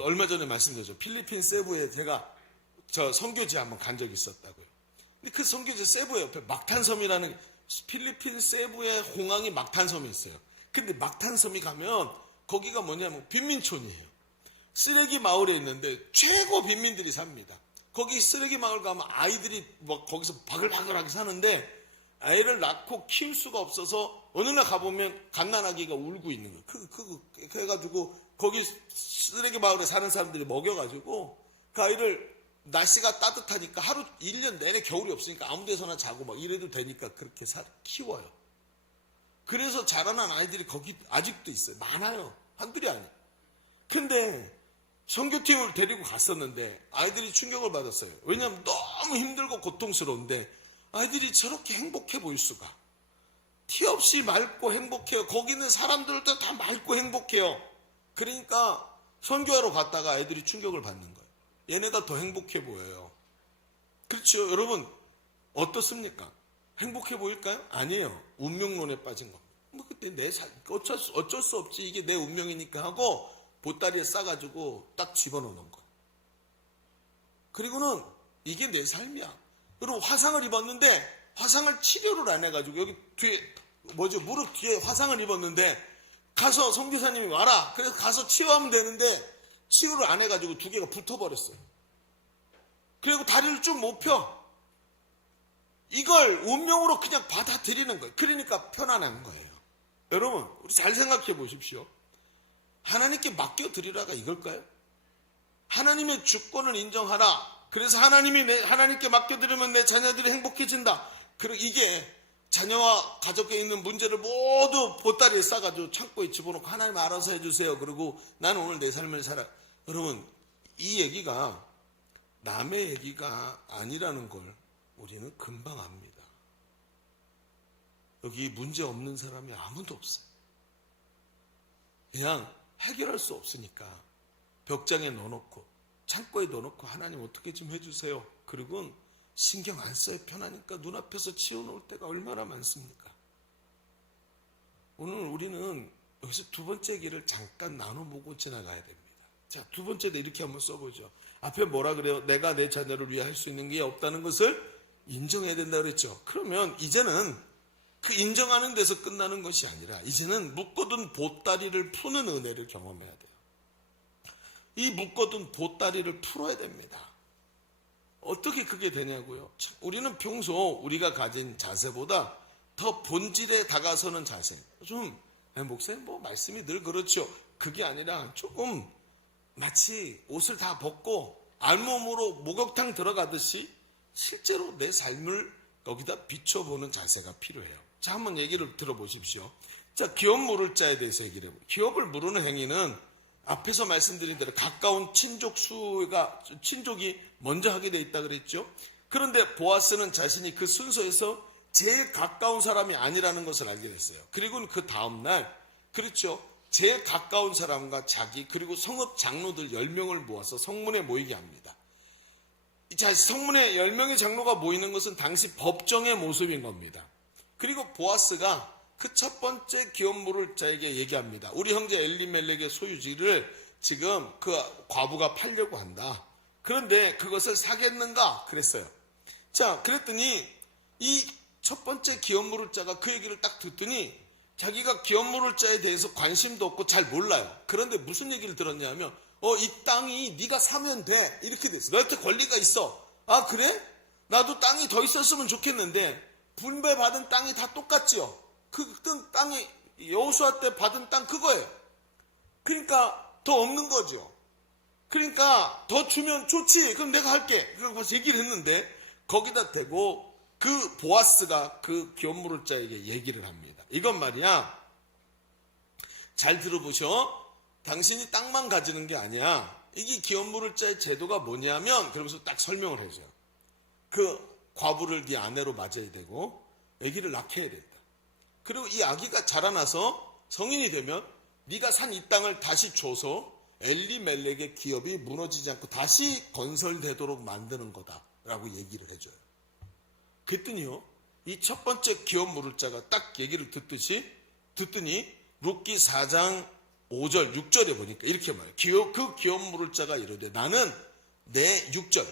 얼마 전에 말씀드렸죠. 필리핀 세부에 제가 선교지 한번 간 적이 있었다고요. 근데 그 선교지 세부 옆에 막탄섬이라는 필리핀 세부의 공항이 막탄섬이 있어요. 근데 막탄섬이 가면 거기가 뭐냐면 빈민촌이에요. 쓰레기 마을에 있는데 최고 빈민들이 삽니다. 거기 쓰레기 마을 가면 아이들이 뭐 거기서 바글바글하게 사는데 아이를 낳고 키울 수가 없어서 어느 날 가보면 갓난아기가 울고 있는 거예요. 그래가지고 거기 쓰레기 마을에 사는 사람들이 먹여가지고 그 아이를 날씨가 따뜻하니까 하루 1년 내내 겨울이 없으니까 아무 데서나 자고 막 이래도 되니까 그렇게 키워요. 그래서 자라난 아이들이 거기 아직도 있어요. 많아요. 한둘이 아니에요. 근데 선교팀을 데리고 갔었는데 아이들이 충격을 받았어요. 왜냐하면 너무 힘들고 고통스러운데 아이들이 저렇게 행복해 보일 수가. 티 없이 맑고 행복해요. 거기 있는 사람들도 다 맑고 행복해요. 그러니까 선교하러 갔다가 아이들이 충격을 받는 거예요. 얘네가 더 행복해 보여요. 그렇죠. 여러분 어떻습니까? 행복해 보일까요? 아니에요. 운명론에 빠진 겁니다. 그때 어쩔 수 없지. 이게 내 운명이니까 하고 보따리에 싸가지고 딱 집어넣는 거예요. 그리고는 이게 내 삶이야. 그리고 화상을 입었는데 화상을 치료를 안 해가지고 여기 뒤에 무릎 뒤에 화상을 입었는데 가서 선교사님이 와라. 그래서 가서 치유하면 되는데 치유를 안 해가지고 두 개가 붙어버렸어요. 그리고 다리를 쭉 못 펴. 이걸 운명으로 그냥 받아들이는 거예요. 그러니까 편안한 거예요. 여러분 우리 잘 생각해 보십시오. 하나님께 맡겨드리라가 이걸까요? 하나님의 주권을 인정하라. 그래서 하나님께 맡겨드리면 내 자녀들이 행복해진다. 그리고 이게 자녀와 가족에 있는 문제를 모두 보따리에 싸가지고 창고에 집어넣고 하나님 알아서 해주세요. 그리고 나는 오늘 내 삶을 살아. 여러분 이 얘기가 남의 얘기가 아니라는 걸 우리는 금방 압니다. 여기 문제 없는 사람이 아무도 없어요. 그냥 해결할 수 없으니까 벽장에 넣어놓고 창고에 넣어놓고 하나님 어떻게 좀 해주세요. 그리고 신경 안 써요. 편하니까 눈앞에서 치워놓을 때가 얼마나 많습니까? 오늘 우리는 여기서 두 번째 얘기를 잠깐 나눠보고 지나가야 됩니다. 자, 두 번째도 이렇게 한번 써보죠. 앞에 뭐라 그래요? 내가 내 자녀를 위해 할 수 있는 게 없다는 것을 인정해야 된다 그랬죠. 그러면 이제는 그 인정하는 데서 끝나는 것이 아니라 이제는 묶어둔 보따리를 푸는 은혜를 경험해야 돼요. 이 묶어둔 보따리를 풀어야 됩니다. 어떻게 그게 되냐고요? 우리는 평소 우리가 가진 자세보다 더 본질에 다가서는 자세. 목사님 말씀이 늘 그렇죠. 그게 아니라 조금 마치 옷을 다 벗고 알몸으로 목욕탕 들어가듯이 실제로 내 삶을 여기다 비춰보는 자세가 필요해요. 자, 한번 얘기를 들어보십시오. 자, 기업 물을 자에 대해서 얘기를 해보죠. 기업을 물으는 행위는 앞에서 말씀드린 대로 가까운 친족이 먼저 하게 돼 있다 그랬죠. 그런데 보아스는 자신이 그 순서에서 제일 가까운 사람이 아니라는 것을 알게 됐어요. 그리고 그 다음날 그렇죠. 제일 가까운 사람과 자기 그리고 성읍 장로들 10명을 모아서 성문에 모이게 합니다. 자, 성문에 10명의 장로가 모이는 것은 당시 법정의 모습인 겁니다. 그리고 보아스가 그 첫 번째 기업 물을 자에게 얘기합니다. 우리 형제 엘리멜렉의 소유지를 지금 그 과부가 팔려고 한다. 그런데 그것을 사겠는가 그랬어요. 자, 그랬더니 이 첫 번째 기업무를자가 그 얘기를 딱 듣더니 자기가 기업무를자에 대해서 관심도 없고 잘 몰라요. 그런데 무슨 얘기를 들었냐면 이 땅이 네가 사면 돼 이렇게 됐어. 너한테 권리가 있어. 아 그래? 나도 땅이 더 있었으면 좋겠는데 분배받은 땅이 다 똑같지요. 그 땅이 여호수아 때 받은 땅 그거예요. 그러니까 더 없는 거죠. 그러니까 더 주면 좋지. 그럼 내가 할게. 그래서 얘기를 했는데 거기다 대고 그 보아스가 그 기업무를자에게 얘기를 합니다. 이건 말이야. 잘 들어보셔. 당신이 땅만 가지는 게 아니야. 이게 기업무를자의 제도가 뭐냐면 그러면서 딱 설명을 해줘요. 그 과부를 네 아내로 맞아야 되고 아기를 낳게 해야 된다. 그리고 이 아기가 자라나서 성인이 되면 네가 산 이 땅을 다시 줘서 엘리멜렉의 기업이 무너지지 않고 다시 건설되도록 만드는 거다라고 얘기를 해줘요. 그랬더니요, 이 첫 번째 기업무를자가 딱 얘기를 듣더니 룻기 4장 5절 6절에 보니까 이렇게 말해요. 그 기업무를자가 이르되 나는 내 6절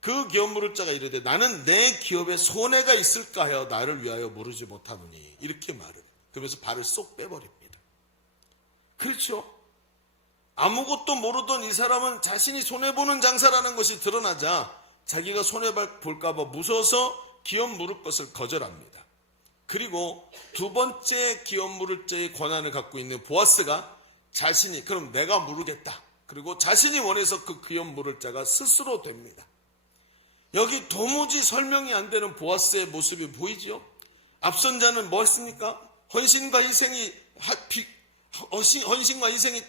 그 기업무를자가 이르되 나는 내 기업에 손해가 있을까 하여 나를 위하여 물으지 못하노니 이렇게 말을 그러면서 발을 쏙 빼버립니다. 그렇죠? 아무것도 모르던 이 사람은 자신이 손해보는 장사라는 것이 드러나자 자기가 손해볼까 봐 무서워서 기업 물을 것을 거절합니다. 그리고 두 번째 기업 물을자의 권한을 갖고 있는 보아스가 자신이 그럼 내가 물으겠다. 그리고 자신이 원해서 그 기업 물을 자가 스스로 됩니다. 여기 도무지 설명이 안 되는 보아스의 모습이 보이죠? 앞선 자는 뭐 했습니까? 헌신과 희생이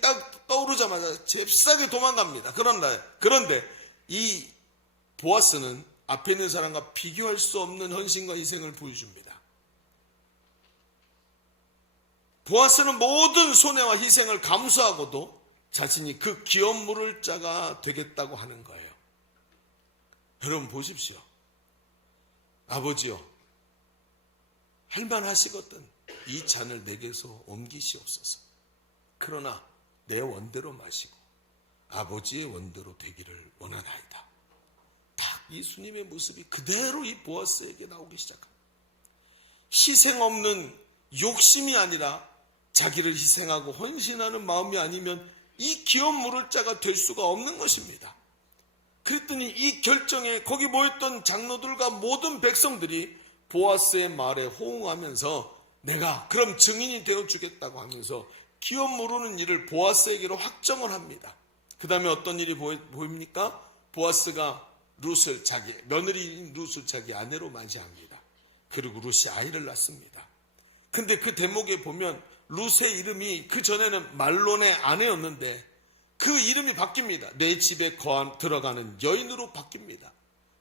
딱 떠오르자마자 잽싸게 도망갑니다. 그런데 이 보아스는 앞에 있는 사람과 비교할 수 없는 헌신과 희생을 보여줍니다. 보아스는 모든 손해와 희생을 감수하고도 자신이 그 기업 물을 자가 되겠다고 하는 거예요. 여러분 보십시오. 아버지요, 할만하시거든 이 잔을 내게서 옮기시옵소서. 그러나 내 원대로 마시고 아버지의 원대로 되기를 원하나이다. 딱 예수님의 모습이 그대로 이 보아스에게 나오기 시작합니다. 희생 없는 욕심이 아니라 자기를 희생하고 헌신하는 마음이 아니면 이 기업 물을 자가 될 수가 없는 것입니다. 그랬더니 이 결정에 거기 모였던 장로들과 모든 백성들이 보아스의 말에 호응하면서 내가 그럼 증인이 되어주겠다고 하면서 기업 모르는 일을 보아스에게로 확정을 합니다. 그 다음에 어떤 일이 보입니까? 보아스가 룻을 며느리인 룻을 자기 아내로 맞이합니다. 그리고 룻이 아이를 낳습니다. 근데 그 대목에 보면 룻의 이름이 그 전에는 말론의 아내였는데 그 이름이 바뀝니다. 내 집에 들어가는 여인으로 바뀝니다.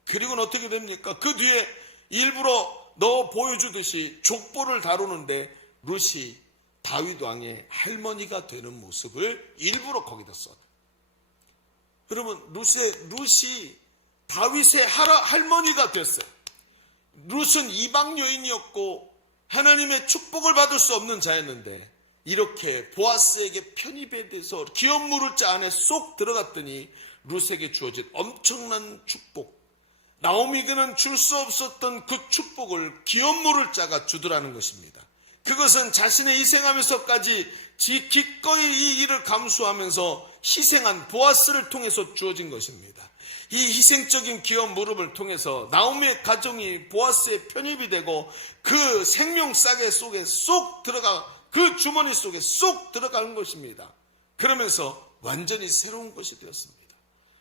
그리고는 어떻게 됩니까? 그 뒤에 일부러 보여주듯이 족보를 다루는데 룻이 다윗 왕의 할머니가 되는 모습을 일부러 거기다 써요. 여러분 룻이 다윗의 할머니가 됐어요. 룻은 이방 여인이었고 하나님의 축복을 받을 수 없는 자였는데 이렇게 보아스에게 편입에 대해서 기업 물을 자 안에 쏙 들어갔더니 룻에게 주어진 엄청난 축복, 나오미가는 줄 수 없었던 그 축복을 기업 물을 자가 주더라는 것입니다. 그것은 자신의 희생하면서까지 기꺼이 이 일을 감수하면서 희생한 보아스를 통해서 주어진 것입니다. 이 희생적인 기업 물음을 통해서 나오미의 가정이 보아스의 편입이 되고 그 생명 싸개 속에 쏙 들어가 그 주머니 속에 쏙 들어가는 것입니다. 그러면서 완전히 새로운 것이 되었습니다.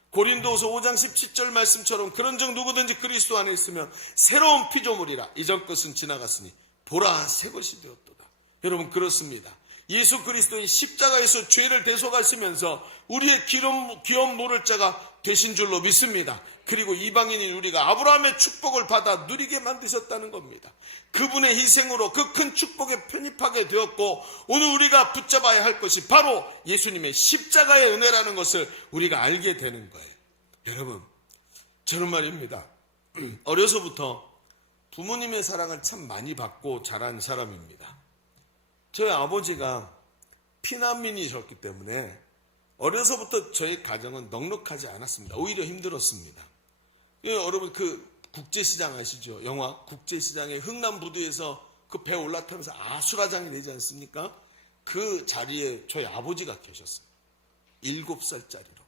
고린도후서 5장 17절 말씀처럼 그런즉 누구든지 그리스도 안에 있으면 새로운 피조물이라 이전 것은 지나갔으니 보라 새 것이 되었도다. 여러분 그렇습니다. 예수 그리스도의 십자가에서 죄를 대속하시면서 우리의 기업 물을 자가 되신 줄로 믿습니다. 그리고 이방인인 우리가 아브라함의 축복을 받아 누리게 만드셨다는 겁니다. 그분의 희생으로 그 큰 축복에 편입하게 되었고 오늘 우리가 붙잡아야 할 것이 바로 예수님의 십자가의 은혜라는 것을 우리가 알게 되는 거예요. 여러분 저는 말입니다. 어려서부터 부모님의 사랑을 참 많이 받고 자란 사람입니다. 저희 아버지가 피난민이셨기 때문에 어려서부터 저희 가정은 넉넉하지 않았습니다. 오히려 힘들었습니다. 여러분 그 국제시장 아시죠? 영화 국제시장에 흥남부두에서 그 배 올라타면서 아수라장이 되지 않습니까? 그 자리에 저희 아버지가 계셨어요. 7살짜리로.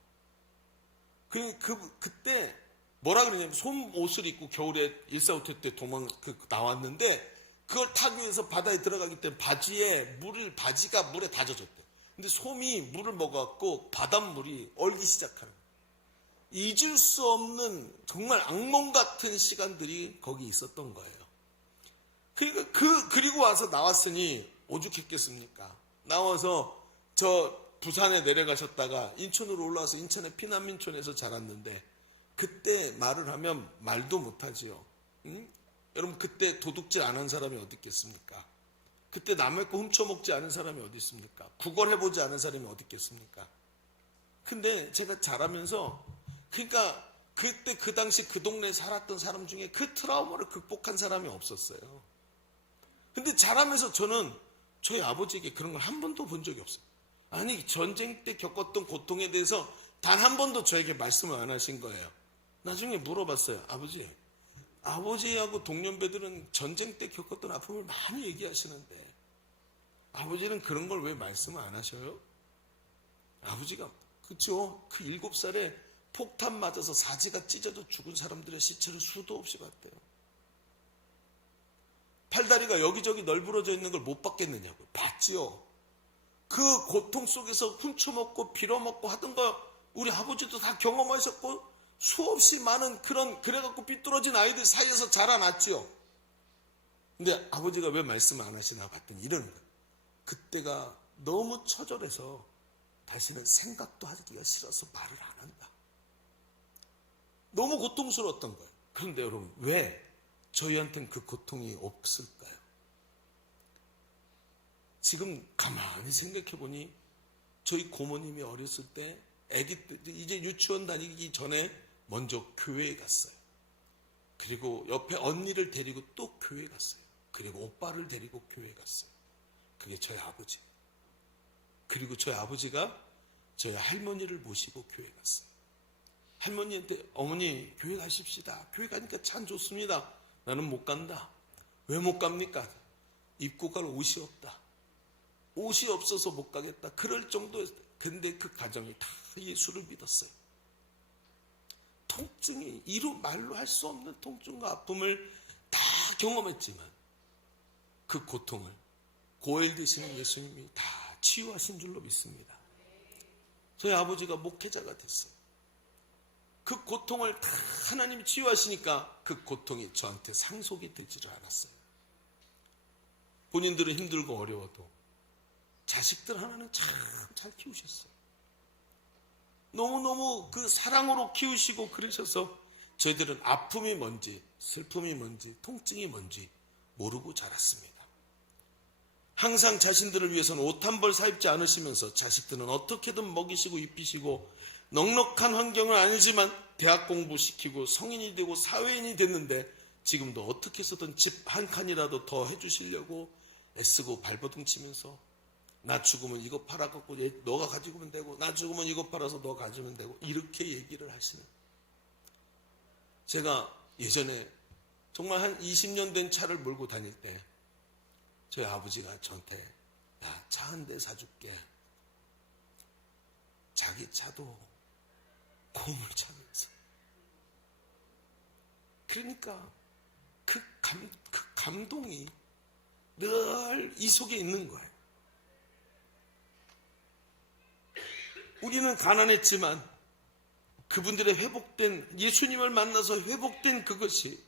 그때 뭐라 그러냐면 솜옷을 입고 겨울에 일사후퇴 때 나왔는데 그걸 타기 위해서 바다에 들어가기 때문에 바지가 물에 다 젖었대. 근데 솜이 물을 먹어갖고 바닷물이 얼기 시작하는 거예요. 잊을 수 없는 정말 악몽 같은 시간들이 거기 있었던 거예요. 그리고 와서 나왔으니 오죽했겠습니까? 나와서 저 부산에 내려가셨다가 인천으로 올라와서 인천의 피난민촌에서 자랐는데 그때 말을 하면 말도 못하지요. 응? 여러분 그때 도둑질 안 한 사람이 어디 있겠습니까? 그때 남의 거 훔쳐먹지 않은 사람이 어디 있습니까? 구걸해보지 않은 사람이 어디 있겠습니까? 근데 제가 자라면서 그러니까 그때 그 당시 그 동네에 살았던 사람 중에 그 트라우마를 극복한 사람이 없었어요. 근데 자라면서 저는 저희 아버지에게 그런 걸 한 번도 본 적이 없어요. 아니 전쟁 때 겪었던 고통에 대해서 단 한 번도 저에게 말씀을 안 하신 거예요. 나중에 물어봤어요. 아버지하고 동년배들은 전쟁 때 겪었던 아픔을 많이 얘기하시는데 아버지는 그런 걸 왜 말씀을 안 하셔요? 아버지가 그쵸? 그 7살에 폭탄 맞아서 사지가 찢어져 죽은 사람들의 시체를 수도 없이 봤대요. 팔다리가 여기저기 널브러져 있는 걸 못 봤겠느냐고요. 봤지요. 그 고통 속에서 훔쳐먹고 빌어먹고 하던 거 우리 아버지도 다 경험하셨고 수없이 많은 그래갖고 삐뚤어진 아이들 사이에서 자라났지요. 근데 아버지가 왜 말씀을 안 하시나 봤더니 이러는 거예요. 그때가 너무 처절해서 다시는 생각도 하기가 싫어서 말을 안 한다. 너무 고통스러웠던 거예요. 그런데 여러분 왜 저희한테는 그 고통이 없을까요? 지금 가만히 생각해 보니 저희 고모님이 어렸을 때 아기 때 이제 유치원 다니기 전에 먼저 교회에 갔어요. 그리고 옆에 언니를 데리고 또 교회에 갔어요. 그리고 오빠를 데리고 교회에 갔어요. 그게 저희 아버지. 그리고 저희 아버지가 저희 할머니를 모시고 교회에 갔어요. 할머니한테 어머니 교회 가십시다. 교회 가니까 참 좋습니다. 나는 못 간다. 왜 못 갑니까? 입고 갈 옷이 없다. 옷이 없어서 못 가겠다. 그럴 정도였어요. 근데 그 가정이 다 예수를 믿었어요. 통증이 말로 할 수 없는 통증과 아픔을 다 경험했지만 그 고통을 고엘 되시는 예수님이 다 치유하신 줄로 믿습니다. 저희 아버지가 목회자가 됐어요. 그 고통을 다 하나님이 치유하시니까 그 고통이 저한테 상속이 되지를 않았어요. 본인들은 힘들고 어려워도 자식들 하나는 참 잘 키우셨어요. 너무너무 그 사랑으로 키우시고 그러셔서 저희들은 아픔이 뭔지 슬픔이 뭔지 통증이 뭔지 모르고 자랐습니다. 항상 자신들을 위해서는 옷 한 벌 사입지 않으시면서 자식들은 어떻게든 먹이시고 입히시고 넉넉한 환경은 아니지만 대학 공부시키고 성인이 되고 사회인이 됐는데 지금도 어떻게 해서든 집 한 칸이라도 더 해주시려고 애쓰고 발버둥 치면서 나 죽으면 이거 팔아갖고 너가 가지고면 되고 나 죽으면 이거 팔아서 너 가지면 되고 이렇게 얘기를 하시는. 제가 예전에 정말 한 20년 된 차를 몰고 다닐 때 저희 아버지가 저한테 야, 차 한 대 사줄게. 자기 차도 고물차면서. 그러니까 그 감동이 늘 이 속에 있는 거예요. 우리는 가난했지만 그분들의 회복된 예수님을 만나서 회복된 그것이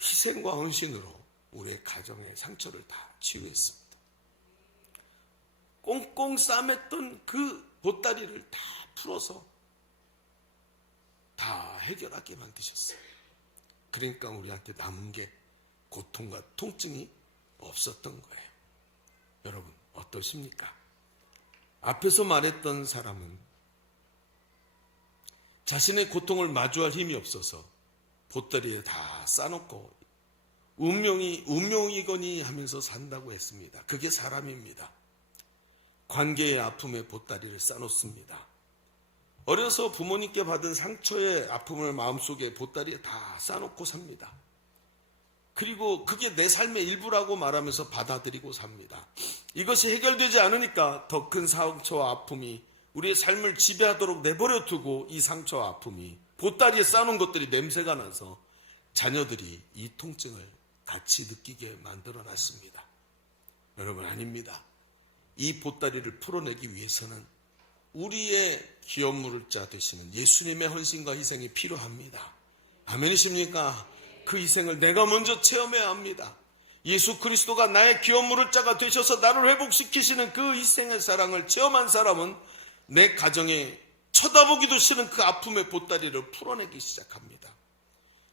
희생과 헌신으로 우리의 가정의 상처를 다 치유했습니다. 꽁꽁 싸맸던 그 보따리를 다 풀어서 다 해결하게 만드셨어요. 그러니까 우리한테 남은 게 고통과 통증이 없었던 거예요. 여러분 어떠십니까? 앞에서 말했던 사람은 자신의 고통을 마주할 힘이 없어서 보따리에 다 싸놓고 운명이거니 하면서 산다고 했습니다. 그게 사람입니다. 관계의 아픔에 보따리를 싸놓습니다. 어려서 부모님께 받은 상처의 아픔을 마음속에 보따리에 다 싸놓고 삽니다. 그리고 그게 내 삶의 일부라고 말하면서 받아들이고 삽니다. 이것이 해결되지 않으니까 더 큰 상처와 아픔이 우리의 삶을 지배하도록 내버려 두고 이 상처와 아픔이 보따리에 싸놓은 것들이 냄새가 나서 자녀들이 이 통증을 같이 느끼게 만들어 놨습니다. 여러분, 아닙니다. 이 보따리를 풀어내기 위해서는 우리의 기업물을 짜 되시는 예수님의 헌신과 희생이 필요합니다. 아멘이십니까? 그 희생을 내가 먼저 체험해야 합니다. 예수 그리스도가 나의 기업물을 짜가 되셔서 나를 회복시키시는 그 희생의 사랑을 체험한 사람은 내 가정에 쳐다보기도 싫은 그 아픔의 보따리를 풀어내기 시작합니다.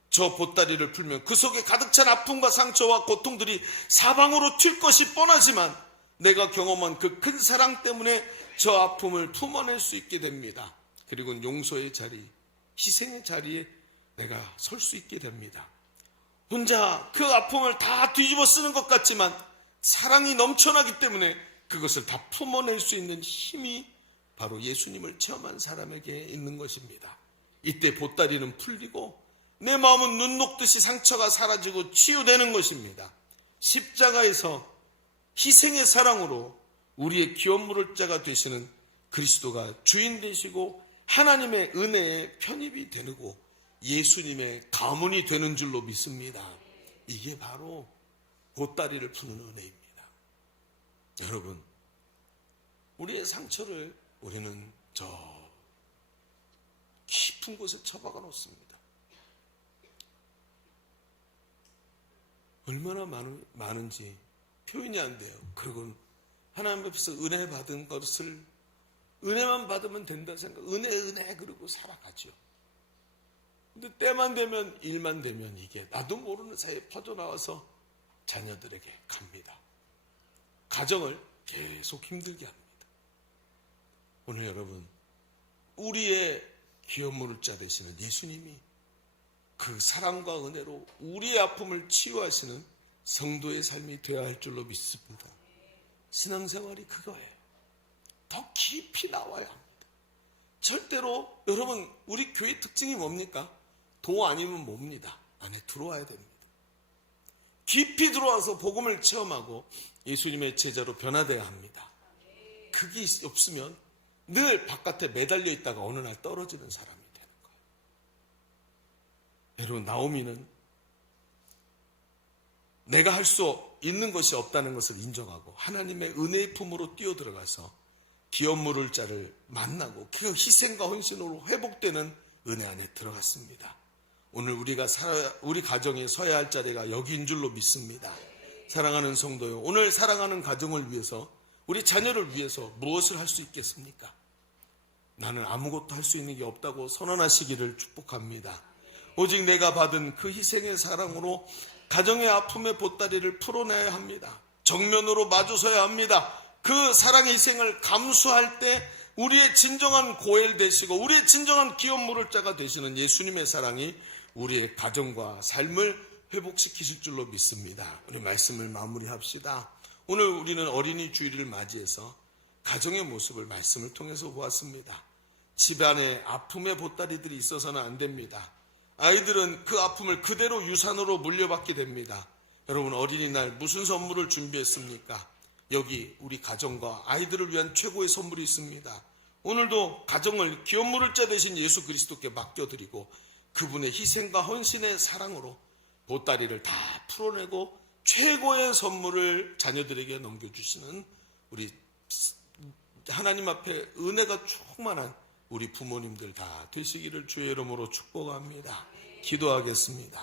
저 보따리를 풀면 그 속에 가득 찬 아픔과 상처와 고통들이 사방으로 튈 것이 뻔하지만 내가 경험한 그 큰 사랑 때문에 저 아픔을 품어낼 수 있게 됩니다. 그리고 용서의 자리, 희생의 자리에 내가 설 수 있게 됩니다. 혼자 그 아픔을 다 뒤집어 쓰는 것 같지만 사랑이 넘쳐나기 때문에 그것을 다 품어낼 수 있는 힘이 바로 예수님을 체험한 사람에게 있는 것입니다. 이때 보따리는 풀리고 내 마음은 눈 녹듯이 상처가 사라지고 치유되는 것입니다. 십자가에서 희생의 사랑으로 우리의 기업물을 짜가 되시는 그리스도가 주인 되시고 하나님의 은혜에 편입이 되고 예수님의 가문이 되는 줄로 믿습니다. 이게 바로 보따리를 푸는 은혜입니다. 여러분, 우리의 상처를 우리는 저 깊은 곳에 처박아 놓습니다. 얼마나 많은지 표현이 안 돼요. 그리고 하나님 앞에서 은혜 받은 것을 은혜만 받으면 된다 생각, 은혜 그러고 살아가죠. 근데 때만 되면, 일만 되면 이게 나도 모르는 사이에 퍼져나와서 자녀들에게 갑니다. 가정을 계속 힘들게 합니다. 오늘 여러분, 우리의 기업물을 짜 되시는 예수님이 그 사랑과 은혜로 우리의 아픔을 치유하시는 성도의 삶이 되어야 할 줄로 믿습니다. 신앙생활이 그거예요. 더 깊이 나와야 합니다. 절대로 여러분, 우리 교회 특징이 뭡니까? 도 아니면 뭡니다. 안에 들어와야 됩니다. 깊이 들어와서 복음을 체험하고 예수님의 제자로 변화되어야 합니다. 그게 없으면 늘 바깥에 매달려 있다가 어느 날 떨어지는 사람이 되는 거예요. 여러분, 나오미는 내가 할 수 있는 것이 없다는 것을 인정하고 하나님의 은혜의 품으로 뛰어들어가서 기업물을 자를 만나고 그 희생과 헌신으로 회복되는 은혜 안에 들어갔습니다. 오늘 우리 가정에 서야 할 자리가 여기인 줄로 믿습니다. 사랑하는 성도요, 오늘 사랑하는 가정을 위해서, 우리 자녀를 위해서 무엇을 할 수 있겠습니까? 나는 아무것도 할 수 있는 게 없다고 선언하시기를 축복합니다. 오직 내가 받은 그 희생의 사랑으로 가정의 아픔의 보따리를 풀어내야 합니다. 정면으로 마주서야 합니다. 그 사랑의 희생을 감수할 때 우리의 진정한 고엘 되시고 우리의 진정한 기업물을 짜가 되시는 예수님의 사랑이 우리의 가정과 삶을 회복시키실 줄로 믿습니다. 우리 말씀을 마무리합시다. 오늘 우리는 어린이 주일을 맞이해서 가정의 모습을 말씀을 통해서 보았습니다. 집안에 아픔의 보따리들이 있어서는 안 됩니다. 아이들은 그 아픔을 그대로 유산으로 물려받게 됩니다. 여러분, 어린이날 무슨 선물을 준비했습니까? 여기 우리 가정과 아이들을 위한 최고의 선물이 있습니다. 오늘도 가정을 기업물을 짜 되신 예수 그리스도께 맡겨드리고 그분의 희생과 헌신의 사랑으로 보따리를 다 풀어내고 최고의 선물을 자녀들에게 넘겨주시는 우리 하나님 앞에 은혜가 충만한 우리 부모님들 다 되시기를 주의 이름으로 축복합니다. 기도하겠습니다.